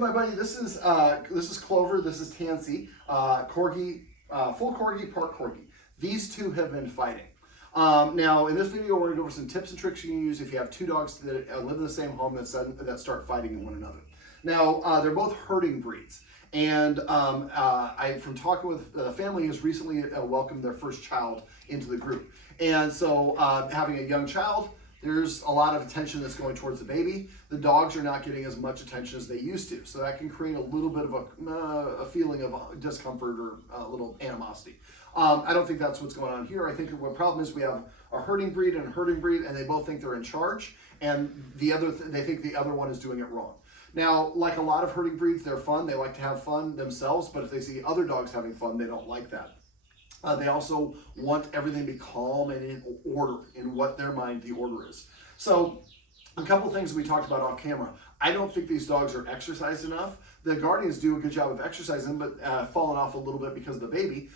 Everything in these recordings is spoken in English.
with my buddy. This is Clover. This is Tansy. Corgi, full Corgi, part Corgi. These two have been fighting. Now, in this video, we're going to go over some tips and tricks you can use if you have two dogs that live in the same home that start fighting one another. Now, they're both herding breeds. And from talking with the family, has recently welcomed their first child into the group. And so having a young child, there's a lot of attention that's going towards the baby. The dogs are not getting as much attention as they used to. So that can create a little bit of a feeling of discomfort or a little animosity. I don't think that's what's going on here. I think the problem is we have a herding breed and a herding breed, and they both think they're in charge, and they think the other one is doing it wrong. Now, like a lot of herding breeds, they're fun. They like to have fun themselves, but if they see other dogs having fun, they don't like that. They also want everything to be calm and in order, in what their mind the order is. So a couple things we talked about off camera. I don't think these dogs are exercised enough. The Guardians do a good job of exercising, but falling off a little bit because of the baby.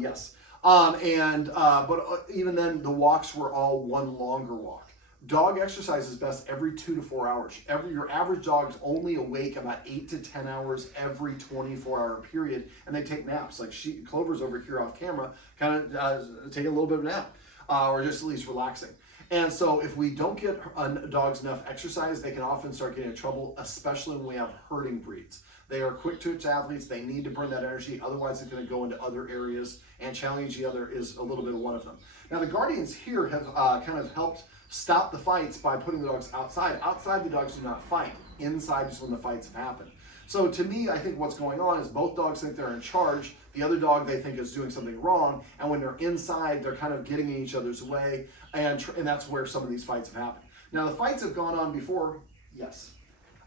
Yes. But even then, the walks were all one longer walk. Dog exercise is best every 2 to 4 hours. Your average dog's only awake about 8 to 10 hours every 24-hour period, and they take naps. Like Clover's over here off camera, kind of taking a little bit of a nap, or just at least relaxing. And so if we don't get dogs enough exercise, they can often start getting in trouble, especially when we have herding breeds. They are quick twitch athletes. They need to burn that energy. Otherwise, it's going to go into other areas, and challenge the other is a little bit of one of them. Now, the Guardians here have kind of helped stop the fights by putting the dogs outside. Outside, the dogs do not fight. Inside is when the fights have happened. So to me, I think what's going on is both dogs think they're in charge. The other dog they think is doing something wrong. And when they're inside, they're kind of getting in each other's way. And that's where some of these fights have happened. Now, the fights have gone on before. Yes.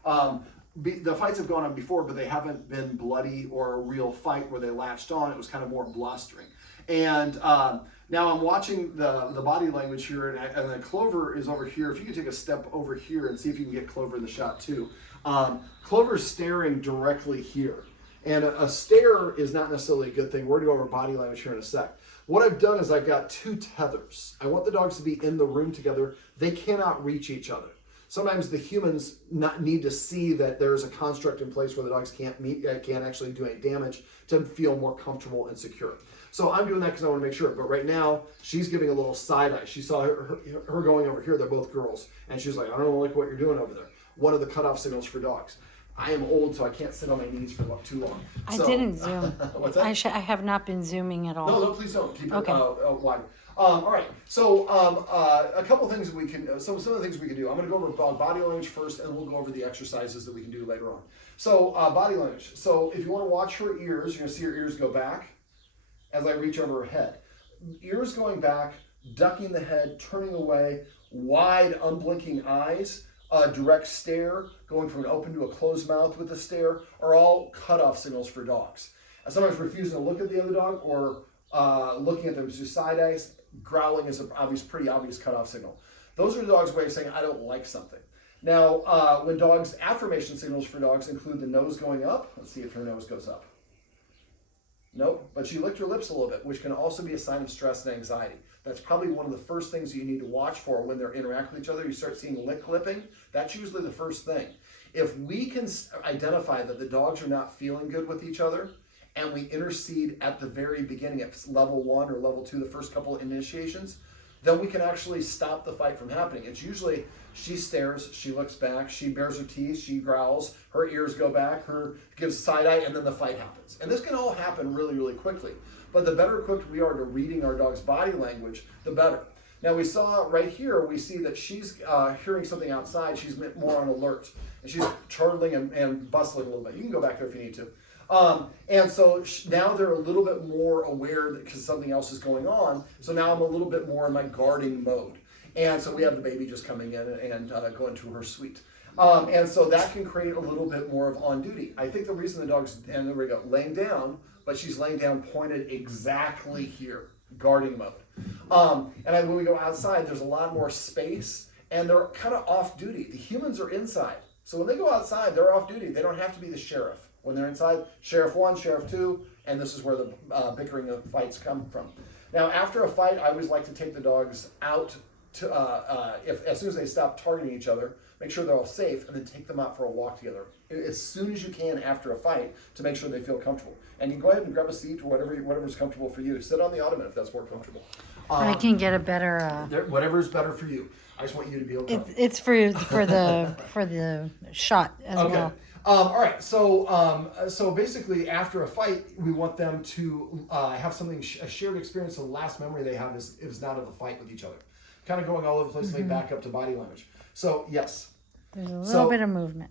The fights have gone on before, but they haven't been bloody or a real fight where they latched on. It was kind of more blustering. And now I'm watching the body language here, and then Clover is over here. If you could take a step over here and see if you can get Clover in the shot too. Clover's staring directly here. And a stare is not necessarily a good thing. We're going to go over body language here in a sec. What I've done is I've got 2 tethers. I want the dogs to be in the room together. They cannot reach each other. Sometimes the humans need to see that there's a construct in place where the dogs can't actually do any damage to feel more comfortable and secure. So I'm doing that because I want to make sure. But right now, she's giving a little side eye. She saw her going over here. They're both girls. And she's like, I don't like what you're doing over there. One of the cutoff signals for dogs. I am old, so I can't sit on my knees for too long. I didn't zoom. What's that? I have not been zooming at all. No, please don't. Keep it wide. All right, so a couple things that we can, some of the things we can do. I'm going to go over body language first, and we'll go over the exercises that we can do later on. So body language. So if you want to watch her ears, you're going to see her ears go back as I reach over her head. Ears going back, ducking the head, turning away, wide, unblinking eyes, direct stare, going from an open to a closed mouth with a stare, are all cutoff signals for dogs. Sometimes refusing to look at the other dog or looking at them through side eyes. Growling is a pretty obvious cutoff signal. Those are the dog's way of saying, I don't like something. Now, when dogs, affirmation signals for dogs include the nose going up. Let's see if her nose goes up. Nope, but she licked her lips a little bit, which can also be a sign of stress and anxiety. That's probably one of the first things you need to watch for when they're interacting with each other. You start seeing lip clipping. That's usually the first thing. If we can identify that the dogs are not feeling good with each other, and we intercede at the very beginning at level 1 or level 2, the first couple of initiations, then we can actually stop the fight from happening. It's usually she stares, she looks back, she bares her teeth, she growls, her ears go back, her gives side eye, and then the fight happens. And this can all happen really, really quickly. But the better equipped we are to reading our dog's body language, the better. Now we saw right here, we see that she's hearing something outside. She's more on alert. And she's chortling and bustling a little bit. You can go back there if you need to. And so now they're a little bit more aware because something else is going on. So now I'm a little bit more in my guarding mode. And so we have the baby just coming in and going to her suite. And so that can create a little bit more of on duty. I think the reason the dog's, and there we go, laying down, but she's laying down pointed exactly here, guarding mode. And when we go outside, there's a lot more space and they're kind of off duty. The humans are inside. So when they go outside, they're off duty. They don't have to be the sheriff. When they're inside, Sheriff 1, Sheriff 2, and this is where the bickering of fights come from. Now, after a fight, I always like to take the dogs out to, as soon as they stop targeting each other, make sure they're all safe, and then take them out for a walk together. as soon as you can after a fight to make sure they feel comfortable. And you go ahead and grab a seat or whatever's comfortable for you. Sit on the ottoman if that's more comfortable. I can get a better. Whatever's better for you. I just want you to be okay. It's for the shot as well. All right. So basically, after a fight, we want them to have something a shared experience. So the last memory they have is not of the fight with each other. Kind of going all over the place. They back up to body language. So yes. There's a little bit of movement.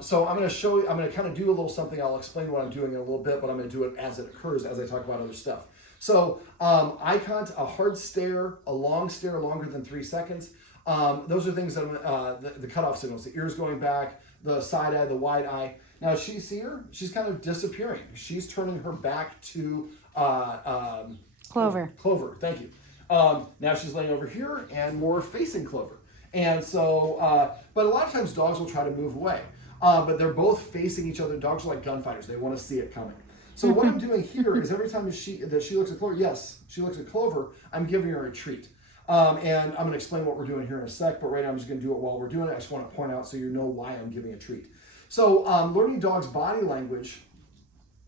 So I'm going to show you. I'm going to kind of do a little something. I'll explain what I'm doing in a little bit, but I'm going to do it as it occurs as I talk about other stuff. So eye contact, a hard stare, a long stare longer than 3 seconds. Those are things that the cutoff signals. The ears going back, the side eye, the wide eye. Now see her? She's kind of disappearing. She's turning her back to Clover. Clover. Thank you. Now she's laying over here and more facing Clover. And so, but a lot of times dogs will try to move away. But they're both facing each other. Dogs are like gunfighters. They want to see it coming. So what I'm doing here is every time she looks at Clover, yes, she looks at Clover, I'm giving her a treat. And I'm going to explain what we're doing here in a sec, but right now I'm just going to do it while we're doing it. I just want to point out so you know why I'm giving a treat. So learning dogs' body language,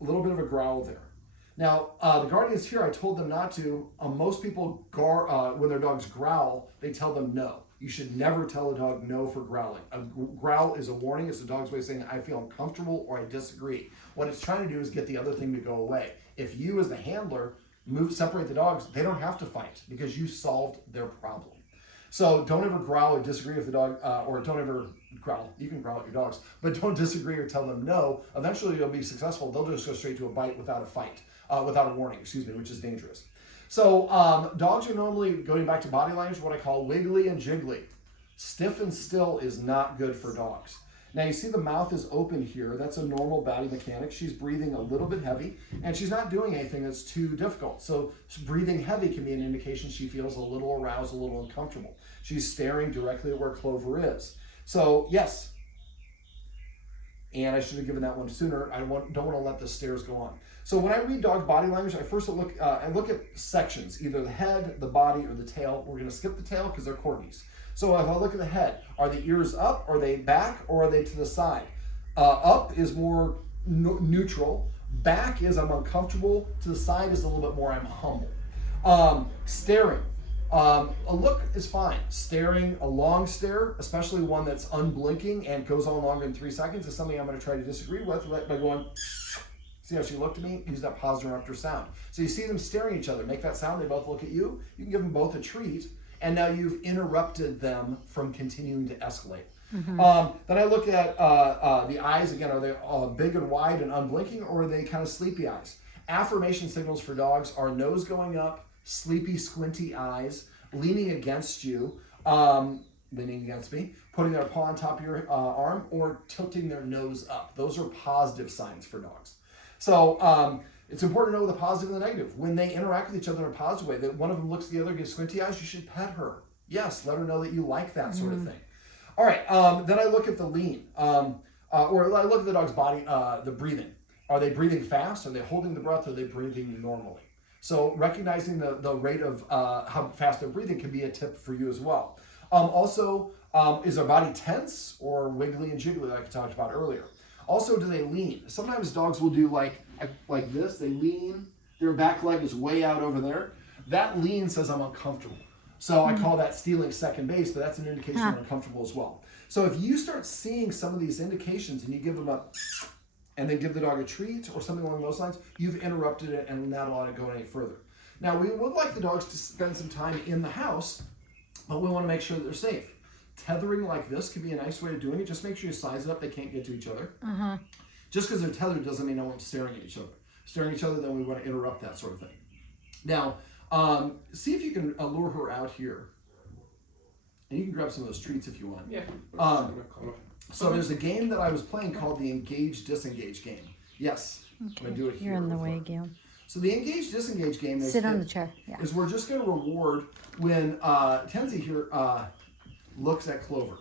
a little bit of a growl there. Now, the guardians here, I told them not to. Most people, when their dogs growl, they tell them no. You should never tell a dog no for growling. A growl is a warning. It's the dog's way of saying, I feel uncomfortable or I disagree. What it's trying to do is get the other thing to go away. If you, as the handler, separate the dogs, they don't have to fight because you solved their problem. So don't ever growl or disagree with the dog, or don't ever growl. You can growl at your dogs, but don't disagree or tell them no. Eventually you'll be successful. They'll just go straight to a bite without a fight, without a warning, which is dangerous. So dogs are normally, going back to body language, what I call wiggly and jiggly. Stiff and still is not good for dogs. Now you see the mouth is open here. That's a normal body mechanic. She's breathing a little bit heavy, and she's not doing anything that's too difficult. So breathing heavy can be an indication she feels a little aroused, a little uncomfortable. She's staring directly at where Clover is. So yes, and I should have given that one sooner. I don't want to let the stares go on. So when I read dog body language, I first look at sections, either the head, the body, or the tail. We're going to skip the tail because they're corgis. So if I look at the head, are the ears up, are they back, or are they to the side? Up is more neutral. Back is I'm uncomfortable. To the side is a little bit more I'm humble. Staring. A look is fine. Staring, a long stare, especially one that's unblinking and goes on longer than 3 seconds, is something I'm going to try to disagree with by going, see how she looked at me? Use that pause interrupter sound. So you see them staring at each other. Make that sound. They both look at you. You can give them both a treat. And now you've interrupted them from continuing to escalate. Mm-hmm. Then I look at the eyes. Again, are they big and wide and unblinking, or are they kind of sleepy eyes? Affirmation signals for dogs are nose going up, sleepy, squinty eyes, leaning against you, leaning against me, putting their paw on top of your arm, or tilting their nose up. Those are positive signs for dogs. So it's important to know the positive and the negative. When they interact with each other in a positive way, that one of them looks at the other, gives squinty eyes, you should pet her. Yes, let her know that you like that sort of thing. All right, then I look at the lean, or I look at the dog's body, the breathing. Are they breathing fast? Are they holding the breath? Are they breathing normally? So recognizing the rate of how fast they're breathing can be a tip for you as well. Also, is their body tense or wiggly and jiggly like I talked about earlier? Also, do they lean? Sometimes dogs will do like this. They lean. Their back leg is way out over there. That lean says I'm uncomfortable. So I call that stealing second base, but that's an indication I'm uncomfortable as well. So if you start seeing some of these indications and you give them and then give the dog a treat or something along those lines, you've interrupted it and not allowed it to go any further. Now, we would like the dogs to spend some time in the house, but we want to make sure that they're safe. Tethering like this could be a nice way of doing it. Just make sure you size it up. They can't get to each other. Uh-huh. Just because they're tethered doesn't mean I want them staring at each other. Staring at each other, then we want to interrupt that sort of thing. Now, see if you can lure her out here. And you can grab some of those treats if you want. Yeah. So there's a game that I was playing called the Engage-Disengage game. Yes. Okay. I'm going to do it here. You're in the way, Gil. So the Engage-Disengage game is... Sit on the chair. Yeah. Is we're just going to reward when Tansy here looks at Clover.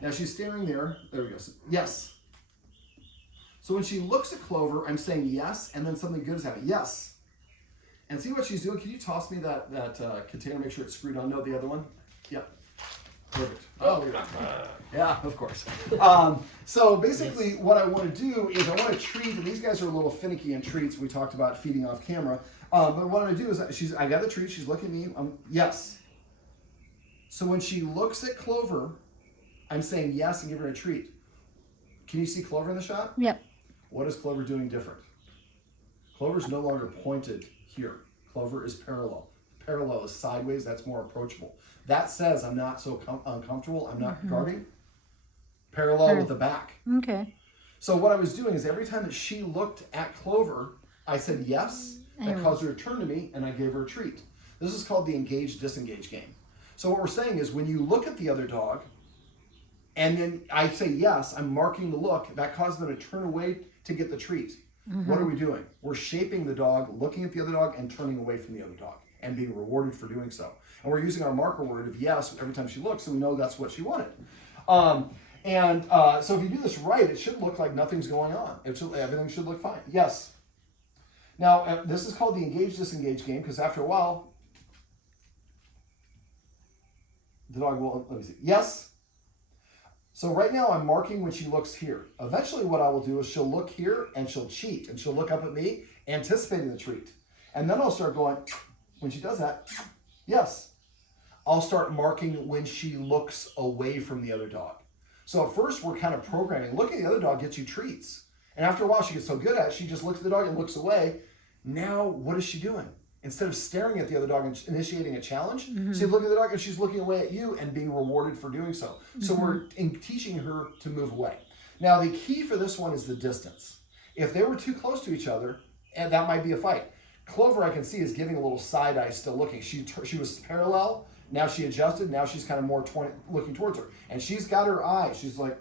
Now she's staring there. There we go. Yes. So when she looks at Clover, I'm saying yes, and then something good is happening. Yes. And see what she's doing? Can you toss me that container, make sure it's screwed on? No, the other one? Yep. Perfect. Oh, yeah, of course. So basically, what I want to do is I want to treat, and these guys are a little finicky in treats. We talked about feeding off camera. But what I'm going to do is I got the treat. She's looking at me. Yes. So when she looks at Clover, I'm saying yes and give her a treat. Can you see Clover in the shot? Yep. What is Clover doing different? Clover's no longer pointed here. Clover is parallel. Parallel is sideways. That's more approachable. That says I'm not so uncomfortable. I'm not guarding. Parallel with the back. Okay. So what I was doing is every time that she looked at Clover, I said yes. That caused her to turn to me, and I gave her a treat. This is called the engage-disengage game. So what we're saying is when you look at the other dog, and then I say yes, I'm marking the look, that causes them to turn away to get the treat. What are we doing? We're shaping the dog, looking at the other dog, and turning away from the other dog, and being rewarded for doing so. And we're using our marker word of yes every time she looks, so we know that's what she wanted. So if you do this right, it should look like nothing's going on. Everything should look fine. Yes. Now, this is called the engage-disengage game, because after a while, the dog will, let me see, yes. So right now I'm marking when she looks here. Eventually what I will do is she'll look here and she'll cheat, and she'll look up at me, anticipating the treat. And then I'll start going, when she does that, yes. I'll start marking when she looks away from the other dog. So at first we're kind of programming, looking at the other dog gets you treats. And after a while she gets so good at it, she just looks at the dog and looks away. Now what is she doing? Instead of staring at the other dog and initiating a challenge, she's looking at the dog and she's looking away at you and being rewarded for doing so. So we're teaching her to move away. Now the key for this one is the distance. If they were too close to each other, and that might be a fight. Clover, I can see, is giving a little side eye, still looking. She was parallel, now she adjusted, now she's kind of more looking towards her. And she's got her eye, she's like,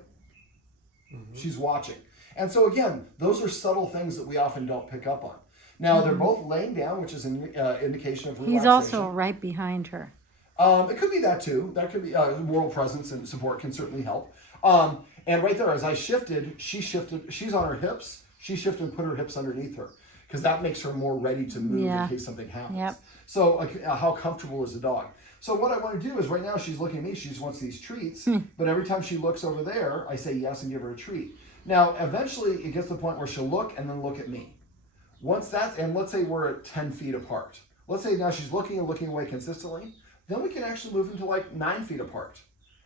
she's watching. And so again, those are subtle things that we often don't pick up on. Now, they're both laying down, which is an indication of relaxation. He's also right behind her. It could be that too. That could be moral presence and support can certainly help. And right there, as I shifted, she shifted. She's on her hips. She shifted and put her hips underneath her because that makes her more ready to move in case something happens. Yep. So how comfortable is the dog? So what I want to do is right now she's looking at me. She just wants these treats. But every time she looks over there, I say yes and give her a treat. Now, eventually it gets to the point where she'll look and then look at me. Once that's, and let's say we're at 10 feet apart. Let's say now she's looking and looking away consistently. Then we can actually move into like 9 feet apart.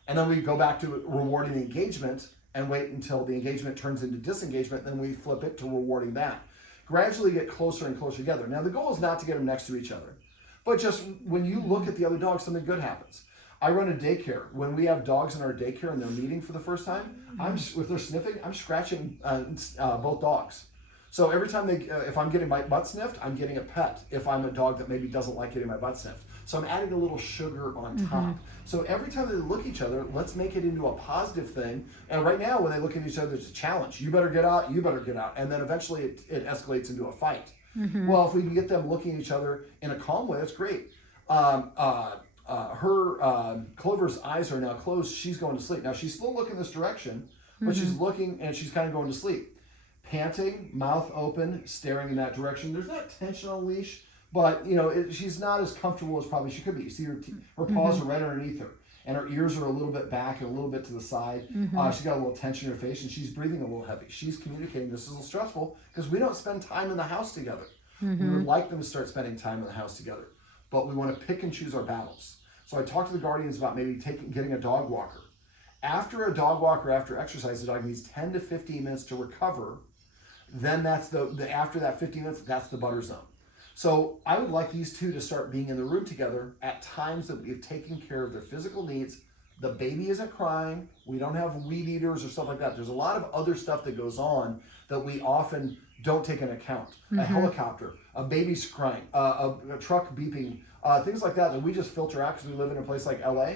And then we go back to rewarding the engagement and wait until the engagement turns into disengagement. Then we flip it to rewarding that. Gradually get closer and closer together. Now the goal is not to get them next to each other. But just when you look at the other dog, something good happens. I run a daycare. When we have dogs in our daycare and they're meeting for the first time, if they're sniffing, I'm scratching both dogs. So every time if I'm getting my butt sniffed, I'm getting a pet. If I'm a dog that maybe doesn't like getting my butt sniffed. So I'm adding a little sugar on top. So every time they look at each other, let's make it into a positive thing. And right now, when they look at each other, it's a challenge. You better get out, you better get out. And then eventually it escalates into a fight. Well, if we can get them looking at each other in a calm way, that's great. Clover's eyes are now closed. She's going to sleep. Now she's still looking this direction, but she's looking and she's kind of going to sleep. Panting, mouth open, staring in that direction. There's not tension on the leash, but she's not as comfortable as probably she could be. You see her paws are right underneath her, and her ears are a little bit back and a little bit to the side. She's got a little tension in her face, and she's breathing a little heavy. She's communicating this is a little stressful because we don't spend time in the house together. We would like them to start spending time in the house together, but we want to pick and choose our battles. So I talked to the guardians about maybe getting a dog walker. After a dog walker, after exercise, the dog needs 10 to 15 minutes to recover. Then that's after that 15 minutes, that's the butter zone. So I would like these two to start being in the room together at times that we've taken care of their physical needs. The baby isn't crying. We don't have weed eaters or stuff like that. There's a lot of other stuff that goes on that we often don't take into account. A helicopter, a baby's crying, a truck beeping, things like that we just filter out because we live in a place like LA.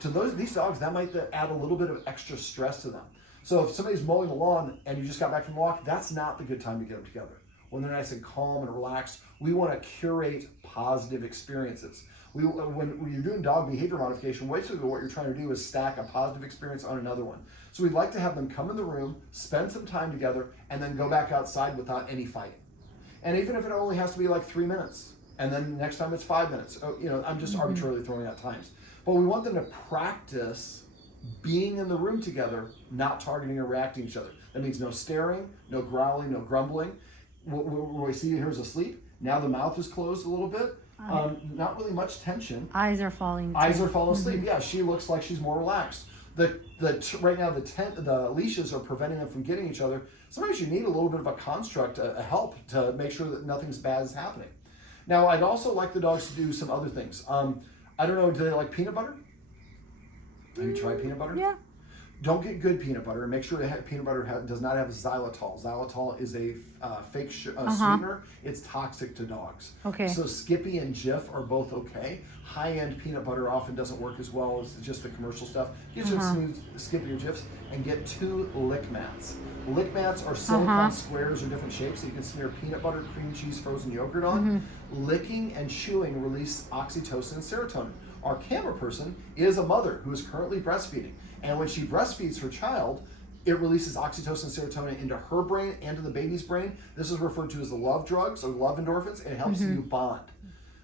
To these dogs, that might add a little bit of extra stress to them. So if somebody's mowing the lawn and you just got back from the walk, that's not the good time to get them together. When they're nice and calm and relaxed, we want to curate positive experiences. When you're doing dog behavior modification, basically what you're trying to do is stack a positive experience on another one. So we'd like to have them come in the room, spend some time together, and then go back outside without any fighting. And even if it only has to be like 3 minutes, and then next time it's 5 minutes. You know, I'm just arbitrarily throwing out times. But we want them to practice being in the room together, not targeting or reacting to each other. That means no staring, no growling, no grumbling. What we see here is asleep. Now the mouth is closed a little bit. Not really much tension. Eyes are falling. Eyes are falling asleep. Yeah, she looks like she's more relaxed. Right now the leashes are preventing them from getting each other. Sometimes you need a little bit of a construct, a help to make sure that nothing's bad is happening. Now I'd also like the dogs to do some other things. I don't know, do they like peanut butter? Have you tried peanut butter? Yeah. Don't get good peanut butter, and make sure that peanut butter does not have xylitol. Xylitol is a fake sweetener. It's toxic to dogs. Okay. So Skippy and Jif are both okay. High-end peanut butter often doesn't work as well as just the commercial stuff. Get some Skippy or Jifs and get 2 lick mats. Lick mats are silicone squares or different shapes that you can smear peanut butter, cream cheese, frozen yogurt on. Licking and chewing release oxytocin and serotonin. Our camera person is a mother who is currently breastfeeding. And when she breastfeeds her child, it releases oxytocin and serotonin into her brain and to the baby's brain. This is referred to as the love drugs or love endorphins, and it helps you bond.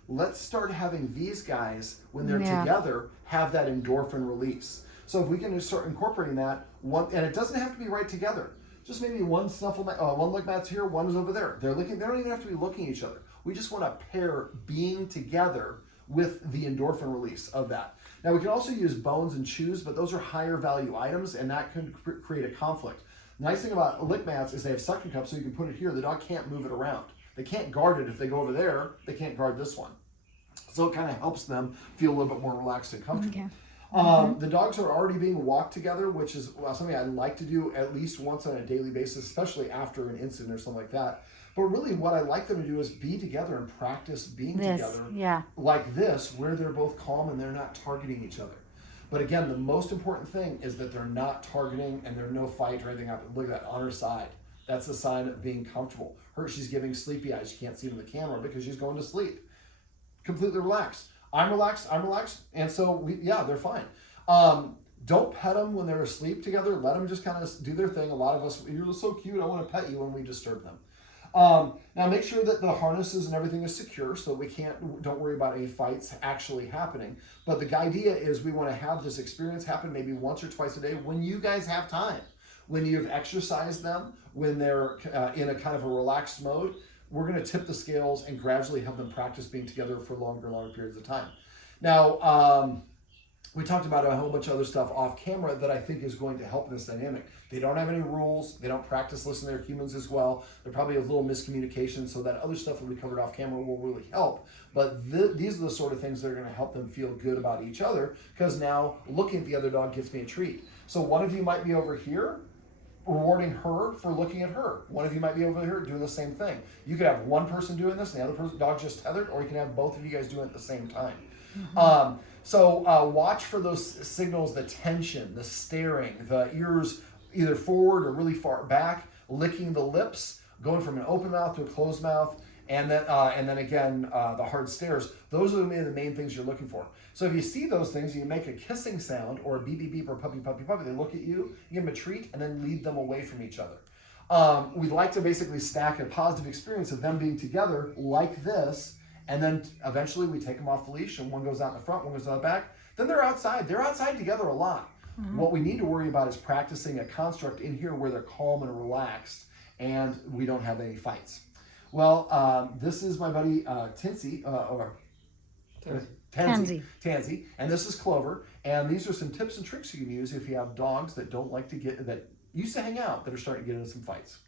Let's start having these guys, when they're together, have that endorphin release. So if we can start incorporating that, and it doesn't have to be right together. Just maybe one one lick mat's here, one is over there. They're licking. They don't even have to be looking at each other. We just want to pair being together with the endorphin release of that. Now we can also use bones and chews, but those are higher value items, and that can create a conflict. The nice thing about lick mats is they have suction cups, so you can put it here. The dog can't move it around. They can't guard it. If they go over there, they can't guard this one. So it kind of helps them feel a little bit more relaxed and comfortable. Okay. The dogs are already being walked together, which is something I like to do at least once on a daily basis, especially after an incident or something like that. But really what I like them to do is be together and practice being together like this, where they're both calm and they're not targeting each other. But again, the most important thing is that they're not targeting and there's no fight or anything happen. Look at that on her side. That's a sign of being comfortable. She's giving sleepy eyes. You can't see it in the camera because she's going to sleep. Completely relaxed. I'm relaxed. And so they're fine. Don't pet them when they're asleep together. Let them just kind of do their thing. A lot of us, you're so cute, I want to pet you when we disturb them. Now make sure that the harnesses and everything is secure so we don't worry about any fights actually happening. But the idea is we want to have this experience happen maybe once or twice a day when you guys have time. When you've exercised them, when they're in a kind of a relaxed mode, we're going to tip the scales and gradually have them practice being together for longer and longer periods of time. Now, we talked about a whole bunch of other stuff off camera that I think is going to help in this dynamic. They don't have any rules. They don't practice listening to their humans as well. There probably a little miscommunication, so that other stuff that we covered off camera will really help. But these are the sort of things that are going to help them feel good about each other, because now looking at the other dog gives me a treat. So one of you might be over here rewarding her for looking at her. One of you might be over here doing the same thing. You could have one person doing this and the other dog just tethered, or you can have both of you guys doing it at the same time. So watch for those signals, the tension, the staring, the ears either forward or really far back, licking the lips, going from an open mouth to a closed mouth, and then again, the hard stares. Those are the main things you're looking for. So if you see those things, you make a kissing sound or a beep, beep, beep, or puppy, puppy, puppy. They look at you, you give them a treat, and then lead them away from each other. We'd like to basically stack a positive experience of them being together like this, and then eventually we take them off the leash, and one goes out in the front, one goes out the back. Then they're outside. They're outside together a lot. What we need to worry about is practicing a construct in here where they're calm and relaxed, and we don't have any fights. Well, this is my buddy Tansy, Tansy, and this is Clover, and these are some tips and tricks you can use if you have dogs that don't like to that used to hang out that are starting to get into some fights.